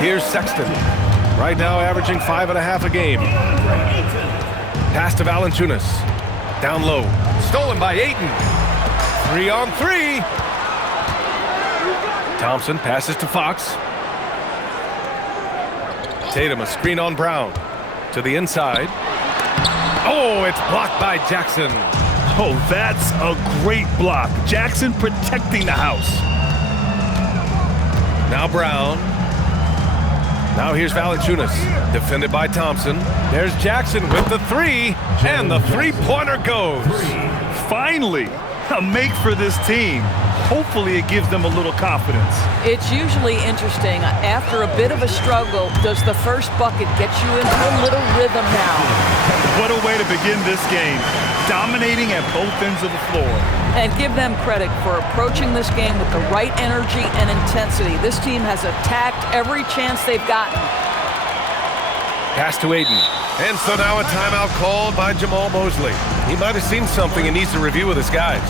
Here's Sexton. Right now averaging 5.5 a game. Pass to Valanciunas. Down low. Stolen by Ayton. 3-on-3. Thompson passes to Fox. Tatum, a screen on Brown. To the inside. Oh, it's blocked by Jackson. Oh, that's a great block. Jackson protecting the house. Now Brown. Now here's Valanciunas. Defended by Thompson. There's Jackson with the three. And the three-pointer goes. Finally, a make for this team. Hopefully it gives them a little confidence. It's usually interesting. After a bit of a struggle, does the first bucket get you into a little rhythm now? What a way to begin this game. Dominating at both ends of the floor. And give them credit for approaching this game with the right energy and intensity. This team has attacked every chance they've gotten. Pass to Ayton. And so now a timeout called by Jamal Mosley. He might have seen something and needs to review with his guys.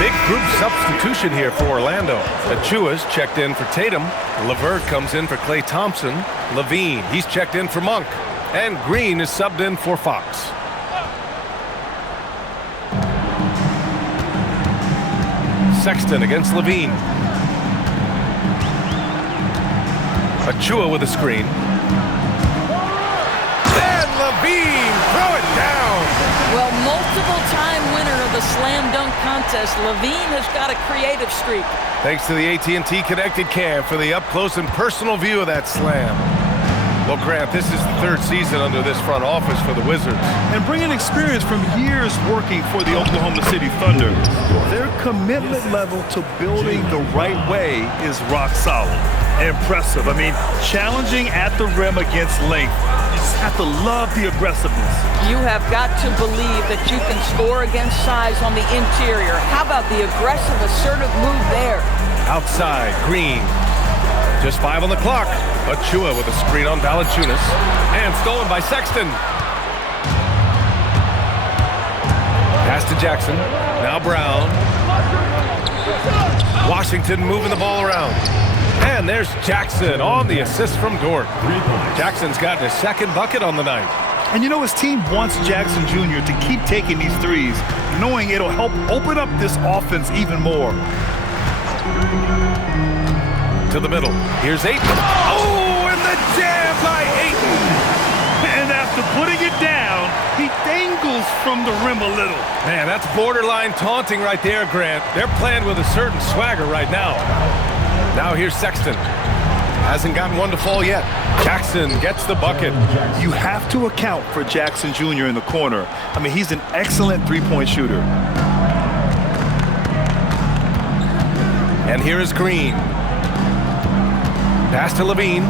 Big group substitution here for Orlando. Achua's checked in for Tatum. LeVert comes in for Klay Thompson. Levine, he's checked in for Monk. And Green is subbed in for Fox. Sexton against Levine. Achua with a screen. And Levine, throw it down. Well, multiple-time winner of the slam dunk contest, Levine has got a creative streak. Thanks to the AT&T Connected Cam for the up-close and personal view of that slam. Well, Grant, this is the third season under this front office for the Wizards. And bringing experience from years working for the Oklahoma City Thunder, their commitment level to building the right way is rock solid. Impressive. I mean, challenging at the rim against length. You just have to love the aggressiveness. You have got to believe that you can score against size on the interior. How about the aggressive, assertive move there? Outside, Green. Just 5 on the clock. Achua with a screen on Valanciunas. And stolen by Sexton. Pass to Jackson. Now Brown. Washington moving the ball around. And there's Jackson on the assist from Dort. Jackson's gotten his second bucket on the night. And you know, his team wants Jackson Jr. to keep taking these threes, knowing it'll help open up this offense even more. To the middle. Here's Ayton. Oh, and the jam by Ayton. And after putting it down, he dangles from the rim a little. Man, that's borderline taunting right there, Grant. They're playing with a certain swagger right now. Now here's Sexton. Hasn't gotten one to fall yet. Jackson gets the bucket. You have to account for Jackson Jr. in the corner. I mean, he's an excellent three-point shooter. And here is Green. Pass to Levine.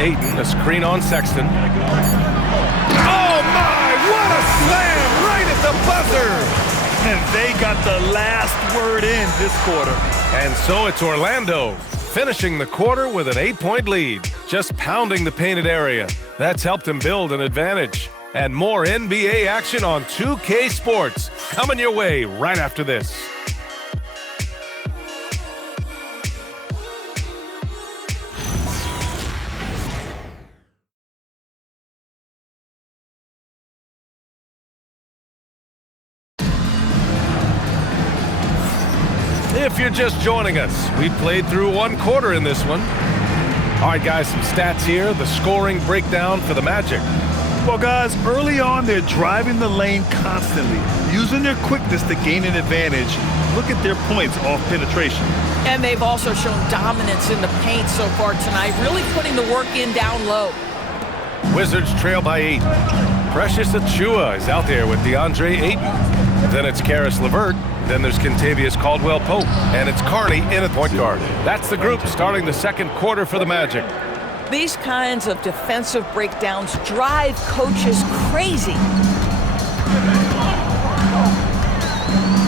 Ayton, a screen on Sexton. Oh my, what a slam right at the buzzer! And they got the last word in this quarter. And so it's Orlando, finishing the quarter with an 8-point lead, just pounding the painted area. That's helped him build an advantage. And more NBA action on 2K Sports, coming your way right after this. If you're just joining us, we played through one quarter in this one. All right, guys, some stats here. The scoring breakdown for the Magic. Well, guys, early on, they're driving the lane constantly, using their quickness to gain an advantage. Look at their points off penetration. And they've also shown dominance in the paint so far tonight, really putting the work in down low. Wizards trail by 8. Precious Achiuwa is out there with DeAndre Ayton. Then it's Karis LeVert. Then there's Kentavious Caldwell-Pope. And it's Carney in at point guard. That's the group starting the second quarter for the Magic. These kinds of defensive breakdowns drive coaches crazy.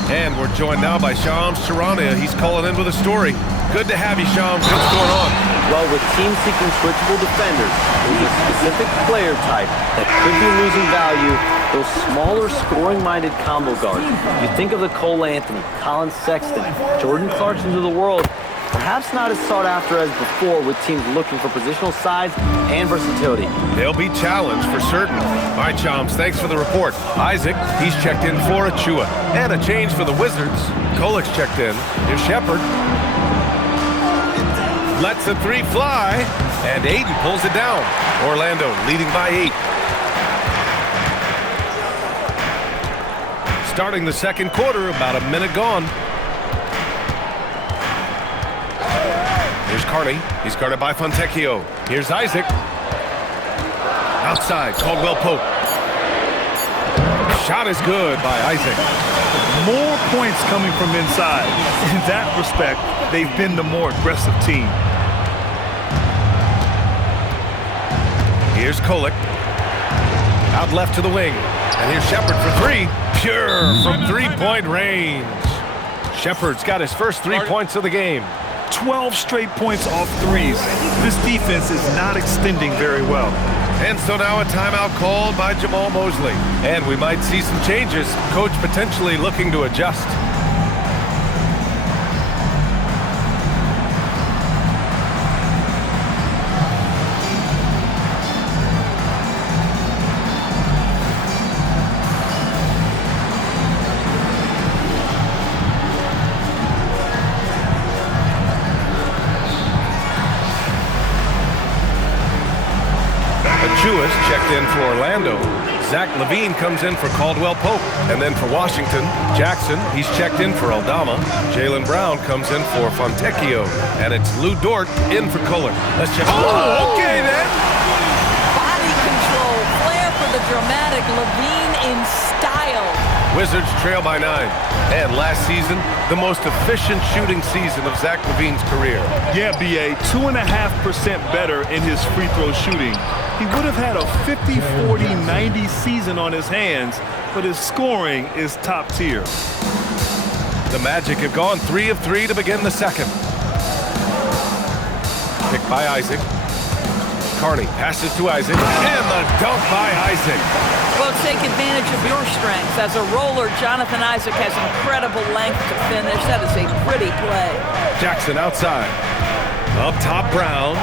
And we're joined now by Shams Charania. He's calling in with a story. Good to have you, Shams. What's going on? Well, with teams seeking switchable defenders, there's a specific player type that could be losing value, those smaller scoring-minded combo guards. You think of the Cole Anthony, Colin Sexton, Jordan Clarksons of the world, perhaps not as sought after as before with teams looking for positional size and versatility. They'll be challenged for certain. All right, Shams, thanks for the report. Isaac, he's checked in for Achiuwa. And a change for the Wizards. Kolik's checked in. Here's Shepherd. Lets the three fly, and Ayton pulls it down. Orlando leading by 8. Starting the second quarter, about a minute gone. Here's Carney. He's guarded by Fontecchio. Here's Isaac. Outside, Caldwell-Pope. Shot is good by Isaac. More points coming from inside. In that respect, they've been the more aggressive team. Here's Kolik. Out left to the wing. And here's Shepherd for 3. Pure from three-point range. Shepherd's got his first 3 points of the game. 12 straight points off threes. This defense is not extending very well. And so now a timeout called by Jamal Mosley. And we might see some changes. Coach potentially looking to adjust. Achiuwa's checked in for Orlando. Zach LaVine comes in for Caldwell-Pope. And then for Washington, Jackson, he's checked in for Aldama. Jaylen Brown comes in for Fontecchio. And it's Lou Dort in for Kohler. Let's check. Oh, okay then. Body control, flair for the dramatic, LaVine in style. Wizards trail by 9. And last season, the most efficient shooting season of Zach LaVine's career. Yeah, B.A., 2.5% better in his free throw shooting. He would have had a 50, 40, 90 season on his hands, but his scoring is top tier. The Magic have gone 3 of 3 to begin the second. Picked by Isaac. Carney passes to Isaac, and the dunk by Isaac. Well, take advantage of your strengths. As a roller, Jonathan Isaac has incredible length to finish. That is a pretty play. Jackson outside. Up top, Brown.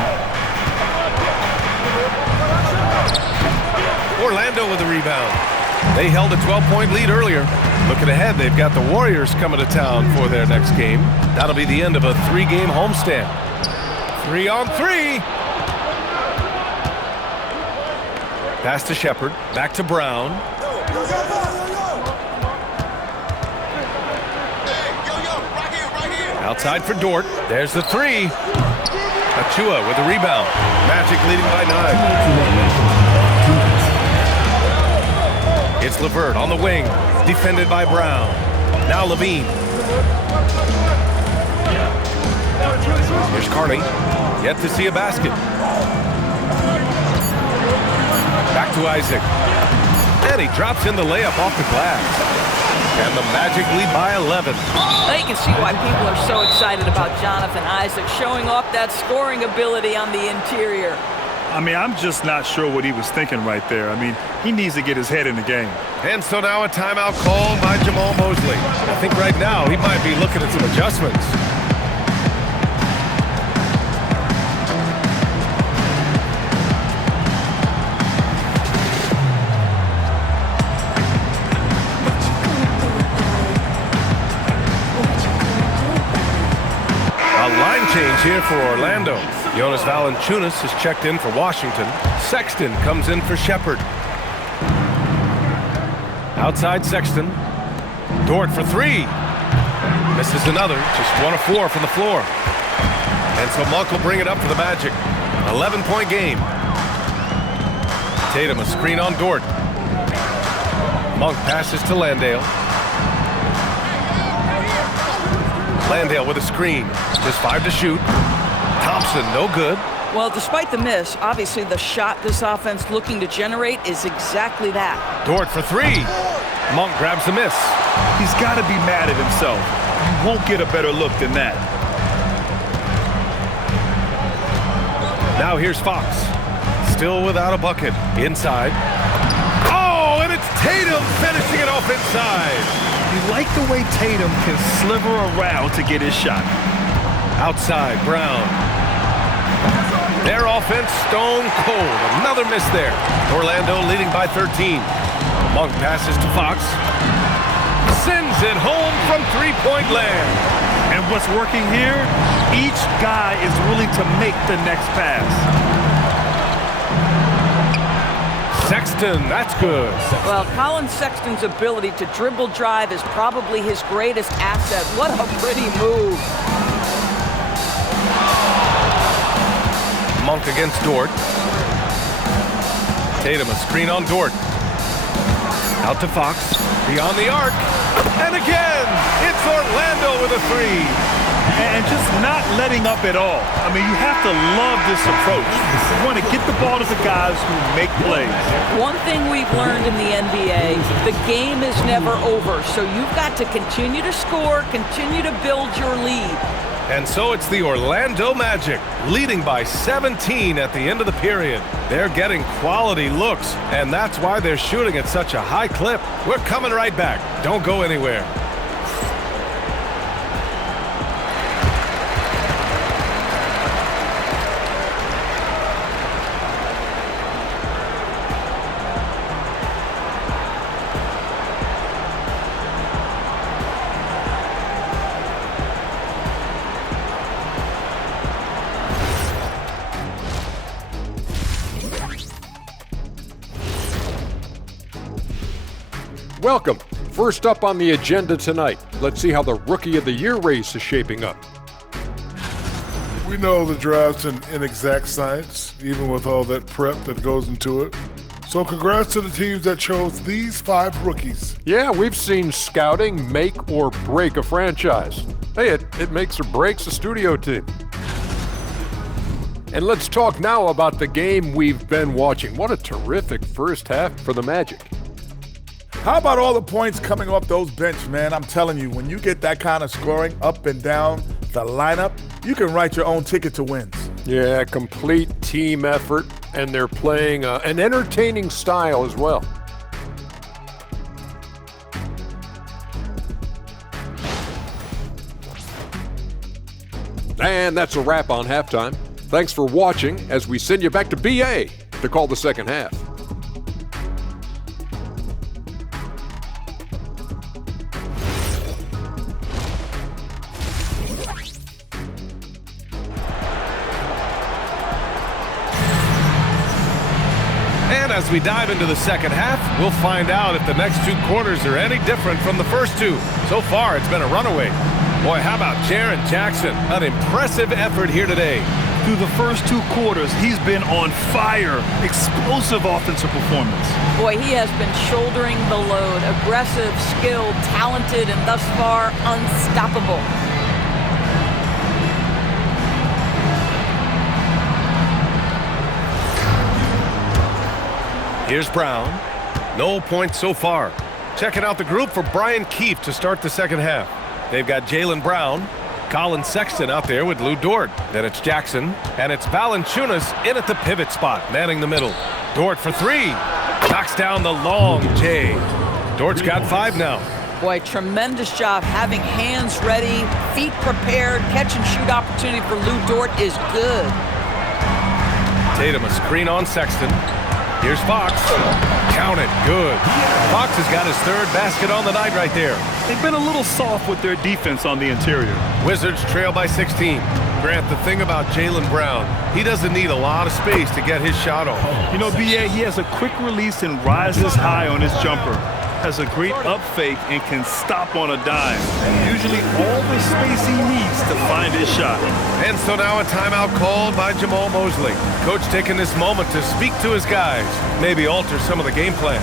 Orlando with the rebound. They held a 12-point lead earlier. Looking ahead, they've got the Warriors coming to town for their next game. That'll be the end of a 3-game homestand. 3-on-3. Pass to Shepherd. Back to Brown. Outside for Dort. There's the 3. Achiuwa with the rebound. Magic leading by 9. It's LeVert on the wing. Defended by Brown. Now LaVine. Here's Carney. Yet to see a basket. Back to Isaac. And he drops in the layup off the glass. And the Magic lead by 11. Now you can see why people are so excited about Jonathan Isaac showing off that scoring ability on the interior. I mean, I'm just not sure what he was thinking right there. I mean, he needs to get his head in the game. And so now a timeout called by Jamal Mosley. I think right now he might be looking at some adjustments. Change here for Orlando. Jonas Valanciunas is checked in for Washington. Sexton comes in for Shepherd. Outside Sexton. Dort for 3. Misses another, just 1 of 4 from the floor. And so Monk will bring it up for the Magic. 11-point game. Tatum a screen on Dort. Monk passes to Landale. Landale with a screen. Just 5 to shoot. Thompson, no good. Well, despite the miss, obviously the shot this offense looking to generate is exactly that. Dort for 3. Monk grabs the miss. He's got to be mad at himself. You won't get a better look than that. Now here's Fox. Still without a bucket. Inside. Oh, and it's Tatum finishing it off inside. You like the way Tatum can sliver around to get his shot. Outside, Brown. Their offense stone cold. Another miss there. Orlando leading by 13. Monk passes to Fox. Sends it home from three-point land. And what's working here? Each guy is willing to make the next pass. Sexton, that's good. Well, Colin Sexton's ability to dribble drive is probably his greatest asset. What a pretty move. Monk against Dort. Tatum a screen on Dort. Out to Fox. Beyond the arc. And again, it's Orlando with a 3. And just not letting up at all. I mean, you have to love this approach. You want to get the ball to the guys who make plays. One thing we've learned in the NBA, the game is never over. So you've got to continue to score, continue to build your lead. And so it's the Orlando Magic, leading by 17 at the end of the period. They're getting quality looks, and that's why they're shooting at such a high clip. We're coming right back. Don't go anywhere. Welcome. First up on the agenda tonight, let's see how the Rookie of the Year race is shaping up. We know the draft's an inexact science, even with all that prep that goes into it. So congrats to the teams that chose these 5 rookies. Yeah, we've seen scouting make or break a franchise. Hey, it makes or breaks a studio team. And let's talk now about the game we've been watching. What a terrific first half for the Magic. How about all the points coming off those bench, man? I'm telling you, when you get that kind of scoring up and down the lineup, you can write your own ticket to wins. Yeah, complete team effort, and they're playing an entertaining style as well. And that's a wrap on halftime. Thanks for watching as we send you back to BA to call the second half. As we dive into the second half, we'll find out if the next 2 quarters are any different from the first 2. So far, it's been a runaway. Boy, how about Jaren Jackson? An impressive effort here today. Through the first 2 quarters, he's been on fire. Explosive offensive performance. Boy, he has been shouldering the load. Aggressive, skilled, talented, and thus far, unstoppable. Here's Brown. No points so far. Checking out the group for Brian Keefe to start the second half. They've got Jaylen Brown, Colin Sexton out there with Lou Dort. Then it's Jackson, and it's Valanciunas in at the pivot spot, manning the middle. Dort for 3. Knocks down the long J. Dort's got 5 now. Boy, tremendous job having hands ready, feet prepared. Catch and shoot opportunity for Lou Dort is good. Tatum a screen on Sexton. Here's Fox. Count it. Good. Fox has got his 3rd basket on the night right there. They've been a little soft with their defense on the interior. Wizards trail by 16. Grant, the thing about Jaylen Brown, he doesn't need a lot of space to get his shot off. You know, BA, he has a quick release and rises high on his jumper. has a great up fake and can stop on a dime. Usually all the space he needs to find his shot. And so now a timeout called by Jamal Mosley. Coach taking this moment to speak to his guys, maybe alter some of the game plan.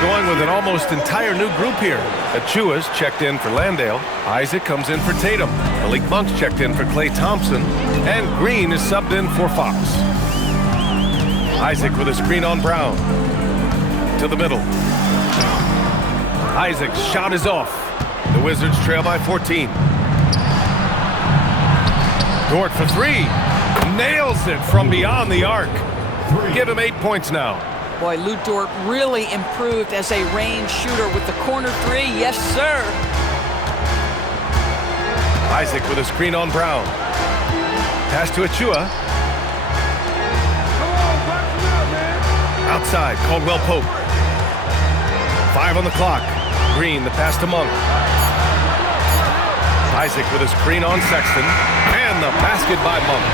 Going with an almost entire new group here. Achua's checked in for Landale. Isaac comes in for Tatum. Malik Monk's checked in for Klay Thompson. And Green is subbed in for Fox. Isaac with a screen on Brown. To the middle. Isaac's shot is off. The Wizards trail by 14. Dort for three. Nails it from beyond the arc. Give him 8 points now. Boy, Lou Dort really improved as a range shooter with the corner three. Yes, sir. Isaac with a screen on Brown. Pass to Achua. Outside, Caldwell Pope. 5 on the clock. Green, the pass to Monk. Isaac with a screen on Sexton. And the basket by Monk.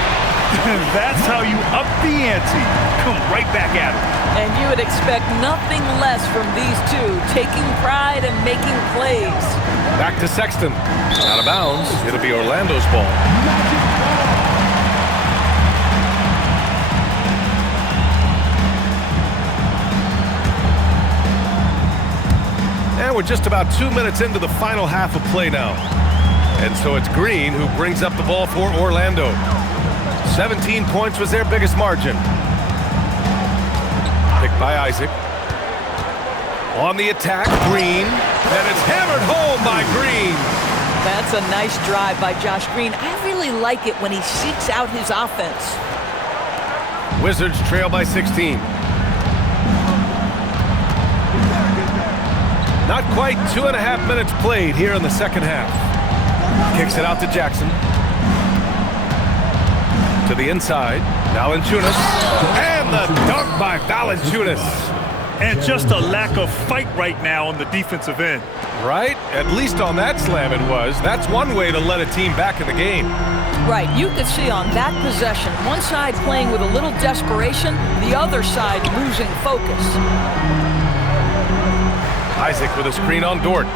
That's how you up the ante. Come right back at him. And you would expect nothing less from these two, taking pride and making plays. Back to Sexton. Out of bounds. It'll be Orlando's ball. And we're just about 2 minutes into the final half of play now. And so it's Green who brings up the ball for Orlando. 17 points was their biggest margin. Picked by Isaac. On the attack, Green. And it's hammered home by Green. That's a nice drive by Josh Green. I really like it when he seeks out his offense. Wizards trail by 16. Not quite 2.5 minutes played here in the second half. Kicks it out to Jackson. To the inside. Valanciunas. And the dunk by Valanciunas. And just a lack of fight right now on the defensive end. Right? At least on that slam it was. That's one way to let a team back in the game. Right. You could see on that possession, one side playing with a little desperation, the other side losing focus. Isaac with a screen on Dort.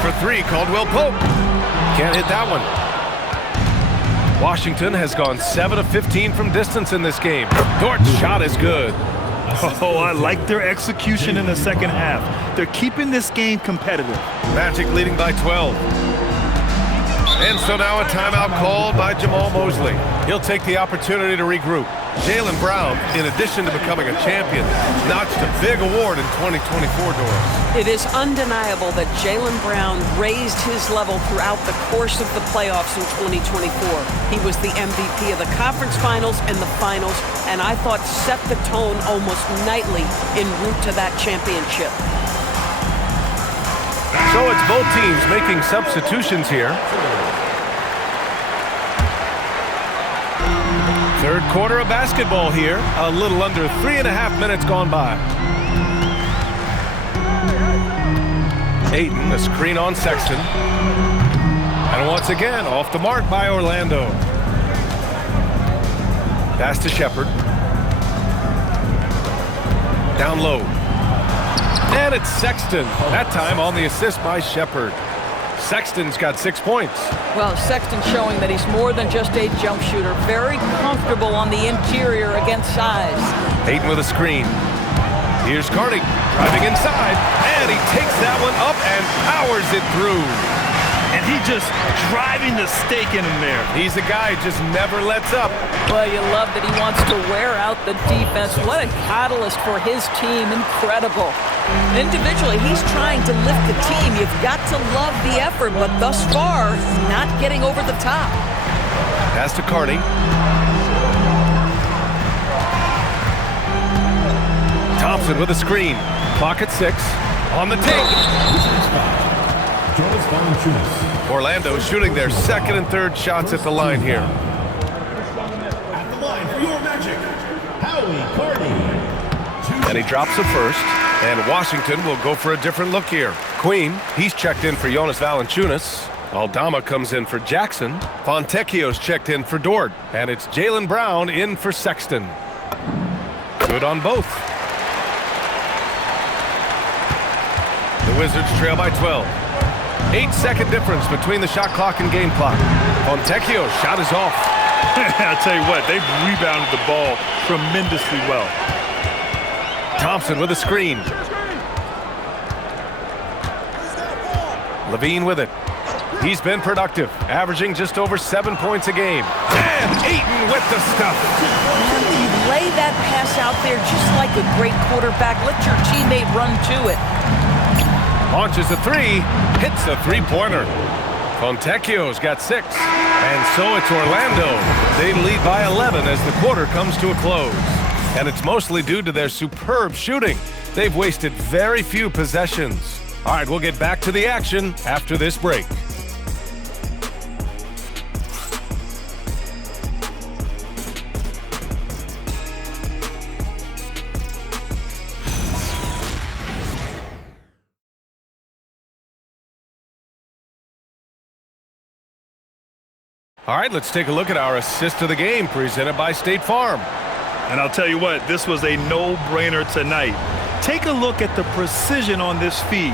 For three, Caldwell Pope. Can't hit that one. Washington has gone 7 of 15 from distance in this game. Dort's shot is good. Oh, I like their execution in the second half. They're keeping this game competitive. Magic leading by 12. And so now a timeout called by Jamal Mosley. He'll take the opportunity to regroup. Jaylen Brown, in addition to becoming a champion, notched a big award in 2024, Doris. It is undeniable that Jaylen Brown raised his level throughout the course of the playoffs in 2024. He was the MVP of the conference finals and the finals, and I thought set the tone almost nightly en route to that championship. So it's both teams making substitutions here. Third quarter of basketball here. A little under 3.5 minutes gone by. Ayton, the screen on Sexton. And once again, off the mark by Orlando. Pass to Shepherd. Down low. And it's Sexton. That time on the assist by Shepherd. Sexton's got 6 points. Well, Sexton showing that he's more than just a jump shooter. Very comfortable on the interior against size. Ayton with a screen. Here's Carney driving inside. And he takes that one up and powers it through. And he just driving the stake in him there. He's a guy who just never lets up. Well, you love that he wants to wear out the defense. What a catalyst for his team. Incredible. Individually, he's trying to lift the team. You've got to love the effort, but thus far, not getting over the top. Pass to Carney. Thompson with a screen. Clock at 6. On the take. Orlando shooting their second and third shots at the line here. At the line for your Magic, Howie Carney. And he drops the first. And Washington will go for a different look here. Queen, he's checked in for Jonas Valanciunas. Aldama comes in for Jackson. Fontecchio's checked in for Dort. And it's Jaylen Brown in for Sexton. Good on both. The Wizards trail by 12. 8-second difference between the shot clock and game clock. Fontecchio's shot is off. I'll tell you what, they've rebounded the ball tremendously well. Thompson with a screen. Levine with it. He's been productive, averaging just over 7 points a game. And Ayton with the stuff. And you lay that pass out there just like a great quarterback. Let your teammate run to it. Launches a three, hits a three-pointer. Fontecchio's got 6. And so it's Orlando. They lead by 11 as the quarter comes to a close. And it's mostly due to their superb shooting. They've wasted very few possessions. All right, we'll get back to the action after this break. All right, let's take a look at our assist of the game presented by State Farm. And I'll tell you what, this was a no-brainer tonight. Take a look at the precision on this feed.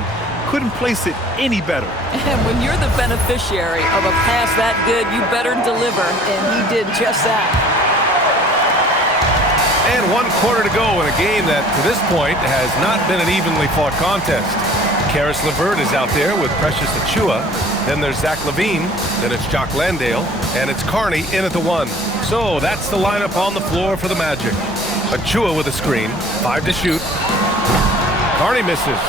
Couldn't place it any better. And when you're the beneficiary of a pass that good, you better deliver, and he did just that. And 1 quarter to go in a game that, to this point, has not been an evenly fought contest. Karis LeVert is out there with Precious Achiuwa. Then there's Zach LaVine. Then it's Jock Landale. And it's Carney in at the 1. So that's the lineup on the floor for the Magic. Achiuwa with a screen. 5 to shoot. Carney misses.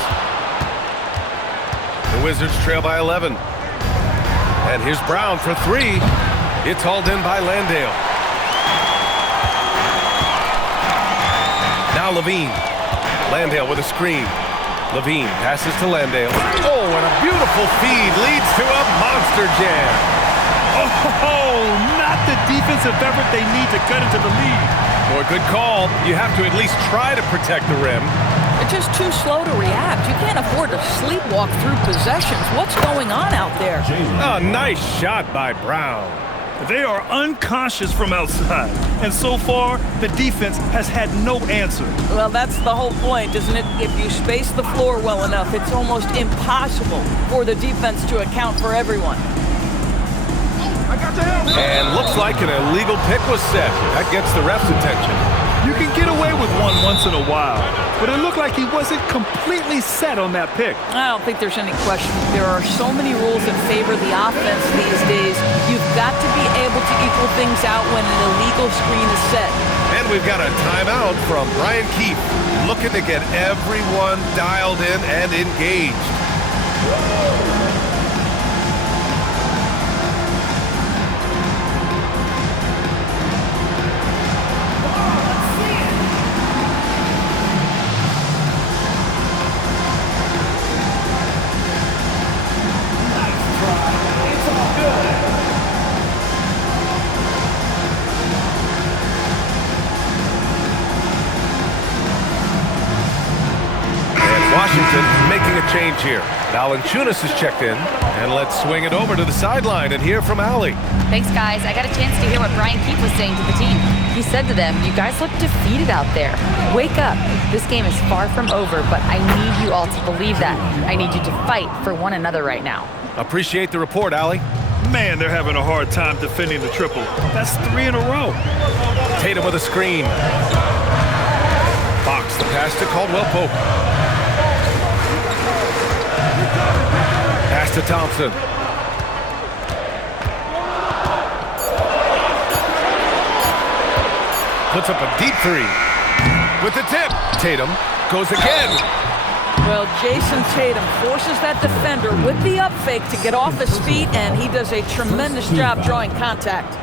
The Wizards trail by 11. And here's Brown for 3. It's hauled in by Landale. Now Levine. Landale with a screen. Levine passes to Landale. Oh, and a beautiful feed leads to a monster jam. Oh, not the defensive effort they need to cut into the lead. Boy, good call. You have to at least try to protect the rim. They're just too slow to react. You can't afford to sleepwalk through possessions. What's going on out there? A nice shot by Brown. They are unconscious from outside. And so far, the defense has had no answer. Well, that's the whole point, isn't it? If you space the floor well enough, it's almost impossible for the defense to account for everyone. And looks like an illegal pick was set. That gets the ref's attention. You can get away with one once in a while, but it looked like he wasn't completely set on that pick. I don't think there's any question. There are so many rules that favor the offense these days. You've got to be able to equal things out when an illegal screen is set. And we've got a timeout from Brian Keefe, looking to get everyone dialed in and engaged. Washington making a change here. Valanciunas is checked in, and let's swing it over to the sideline and hear from Allie. Thanks, guys. I got a chance to hear what Brian Keefe was saying to the team. He said to them, "You guys look defeated out there. Wake up. This game is far from over, but I need you all to believe that. I need you to fight for one another right now." Appreciate the report, Allie. Man, they're having a hard time defending the triple. That's 3 in a row. Tatum with a screen. Fox the pass to Caldwell Pope. Pass to Thompson. Puts up a deep 3. With the tip. Tatum goes again. Well, Jason Tatum forces that defender with the up fake to get off his feet, and he does a tremendous job drawing contact.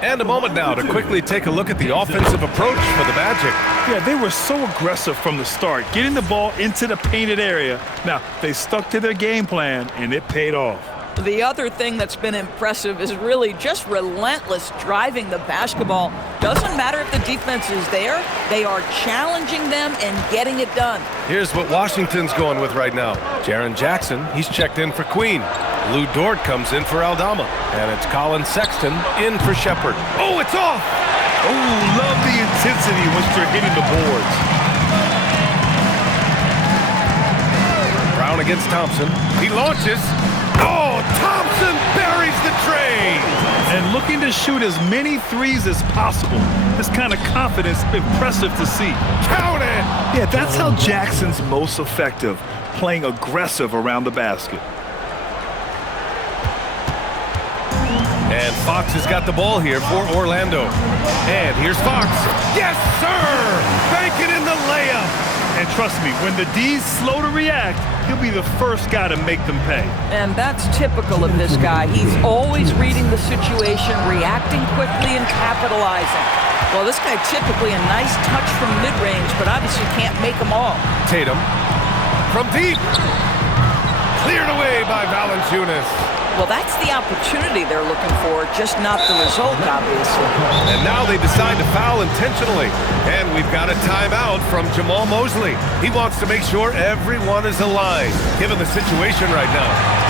And a moment now to quickly take a look at the offensive approach for the Magic. Yeah, they were so aggressive from the start, getting the ball into the painted area. Now, they stuck to their game plan, and it paid off. The other thing that's been impressive is really just relentless driving the basketball. Doesn't matter if the defense is there, they are challenging them and getting it done. Here's what Washington's going with right now. Jaren Jackson, he's checked in for Queen. Lou Dort comes in for Aldama. And it's Colin Sexton in for Shepard. Oh, it's off! Oh, love the intensity once they're hitting the boards. Brown against Thompson. He launches. Oh, Thompson buries the tray! And looking to shoot as many threes as possible. This kind of confidence, impressive to see. Count it! Yeah, that's how Jackson's most effective, playing aggressive around the basket. And Fox has got the ball here for Orlando. And here's Fox. Yes, sir! Banking in the layup! And trust me, when the D's slow to react, he'll be the first guy to make them pay. And that's typical of this guy. He's always reading the situation, reacting quickly and capitalizing. Well, this guy typically a nice touch from mid-range, but obviously can't make them all. Tatum from deep. Cleared away by Valanciunas. Well, that's the opportunity they're looking for, just not the result, obviously. And now they decide to foul intentionally. And we've got a timeout from Jamal Mosley. He wants to make sure everyone is aligned, given the situation right now.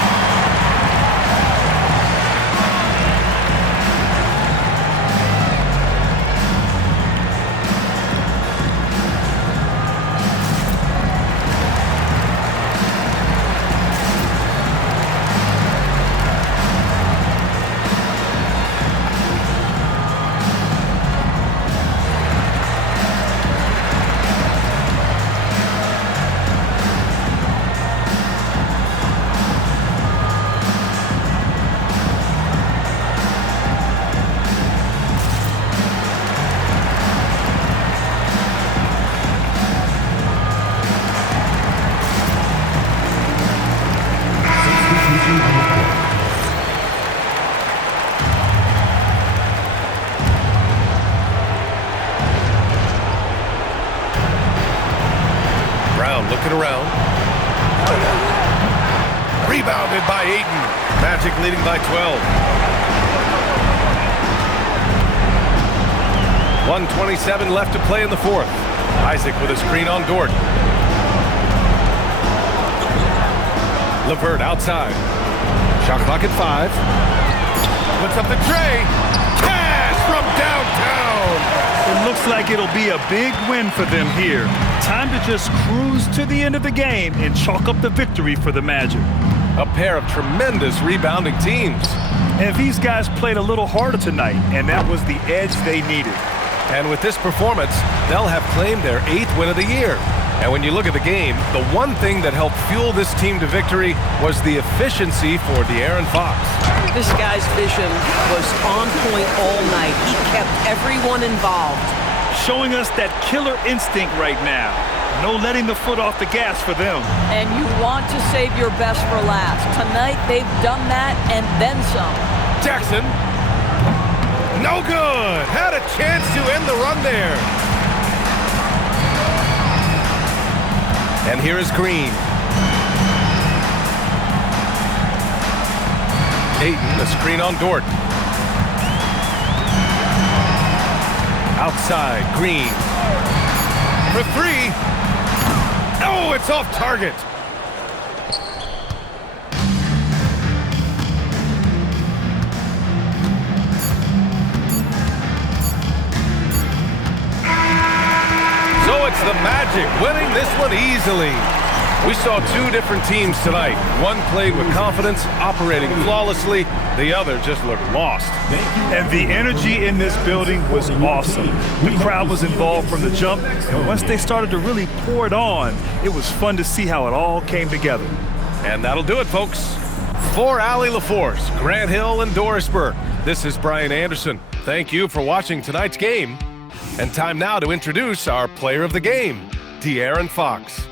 Looking around. Rebounded by Ayton. Magic leading by 12. 1:27 left to play in the fourth. Isaac with a screen on Dort. LeVert outside. Shot clock at 5. Puts up the tray. Cash from downtown. It looks like it'll be a big win for them here. Time to just cruise to the end of the game and chalk up the victory for the Magic. A pair of tremendous rebounding teams. And these guys played a little harder tonight, and that was the edge they needed. And with this performance, they'll have claimed their 8th win of the year. And when you look at the game, the one thing that helped fuel this team to victory was the efficiency for De'Aaron Fox. This guy's vision was on point all night. He kept everyone involved. Showing us that killer instinct right now. No letting the foot off the gas for them. And you want to save your best for last. Tonight, they've done that and then some. Jackson. No good. Had a chance to end the run there. And here is Green. Ayton, a screen on Dort. Outside, Green. For 3. Oh, it's off target. So it's the Magic winning this one easily. We saw 2 different teams tonight. One played with confidence, operating flawlessly. The other just looked lost. And the energy in this building was awesome. The crowd was involved from the jump, and once they started to really pour it on, it was fun to see how it all came together. And that'll do it, folks. For Allie LaForce, Grant Hill, and Dorisburg, this is Brian Anderson. Thank you for watching tonight's game. And time now to introduce our player of the game, De'Aaron Fox.